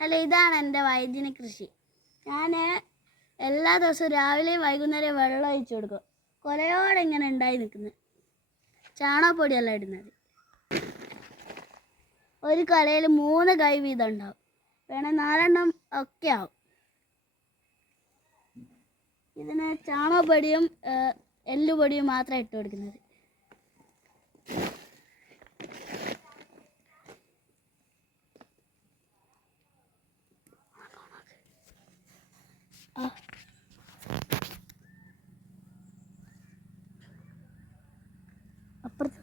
Hello, ഇതാണ് എൻ്റെ വൈദ്യുതി കൃഷി. ഞാൻ എല്ലാ ദിവസവും രാവിലെയും വൈകുന്നേരം വെള്ളം ഒഴിച്ചു കൊടുക്കും. കൊലയോടെ ഇങ്ങനെ ഉണ്ടായി നിൽക്കുന്നത്. ചാണകപ്പൊടിയല്ല ഇടുന്നത്. ഒരു കലയിൽ 3 കൈ വീതം ഉണ്ടാവും. വേണേൽ 4 ഒക്കെ ആവും. ഇതിന് ചാണകപ്പൊടിയും എല്ലുപൊടിയും മാത്രമേ ഇട്ട് കൊടുക്കുന്നത്. അപ്പുറത്ത്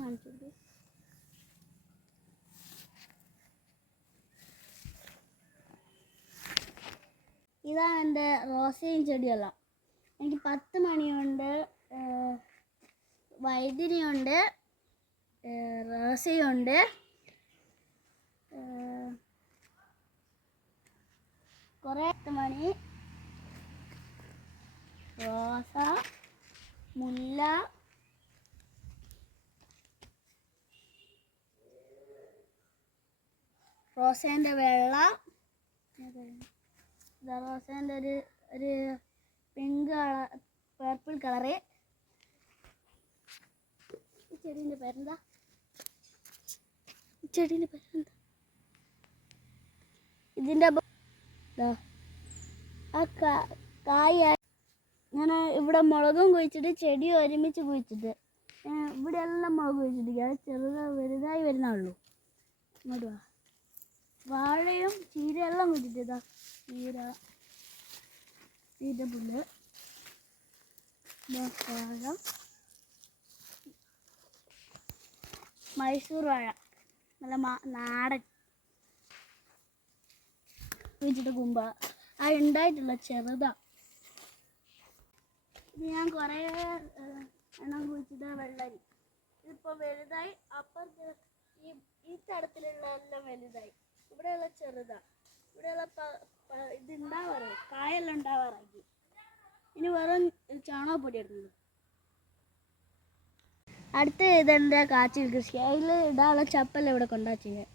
കാണിച്ചു. ഇതാണ് എൻ്റെ റോസയും ചെടിയെല്ലാം. എനിക്ക് 10 മണിയുണ്ട്, വൈദ്യുതിയുണ്ട്, റോസയുണ്ട്, കുറേ 10 മണി, റോസ, മുല്ല, റോസേൻ്റെ വെള്ള, റോസേൻ്റെ ഒരു പിങ്ക് കളർ, പർപ്പിൾ കളറ്. ഈ ചെടീൻ്റെ പേരെന്താ? ഇതിൻ്റെ ആ കായ ഞാൻ ഇവിടെ മുളകും കുഴിച്ചിട്ട് ചെടിയും ഒരുമിച്ച് കുഴിച്ചിട്ട് ഇവിടെ എല്ലാം മുളക് കുഴിച്ചിട്ട് അത് വലുതായി വരുന്നുള്ളൂ. ഇങ്ങോട്ട് വാ. വാഴയും ചീരയെല്ലാം കുഴിച്ചിട്ട് ചീരപ്പുല്ല്, വാഴ, മൈസൂർ വാഴ, നല്ല നാടൻ കുഴിച്ചിട്ട് കുമ്പ ഉണ്ടായിട്ടുള്ള ചെറുതാ. ഇത് ഞാൻ കുറേ എണ്ണം കുഴിച്ചിട്ട് വെള്ളരി. ഇതിപ്പോൾ വലുതായി. അപ്പുറത്ത് ഈ തടത്തിലുള്ള എല്ലാം വലുതായി. ഇവിടെയുള്ള ചെറുതാ. ഇവിടെയുള്ള ഇത് ഉണ്ടാവാറായി, കായെല്ലാം ഉണ്ടാവാറായി. ഇനി വെറും ചാണകപ്പൊടി ഇടുന്നത്. അടുത്ത ഇതെൻ്റെ കാച്ചിൽ കൃഷി. അതിൽ ഇടാനുള്ള ചപ്പെല്ലാം ഇവിടെ കൊണ്ടാ ചെയ്യുക.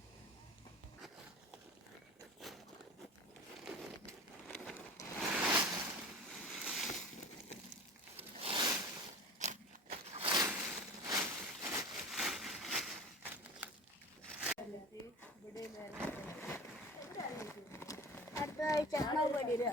അടുത്തതായി ചാണകപ്പൊടി ഇടുക.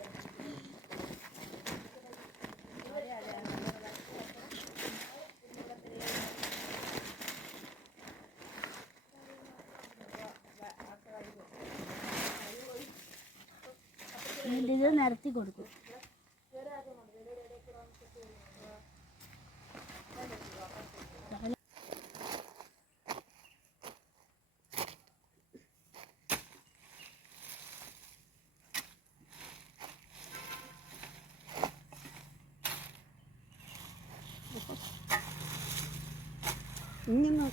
ഇത് നിരത്തി കൊടുക്കും. ഇങ്ങനെ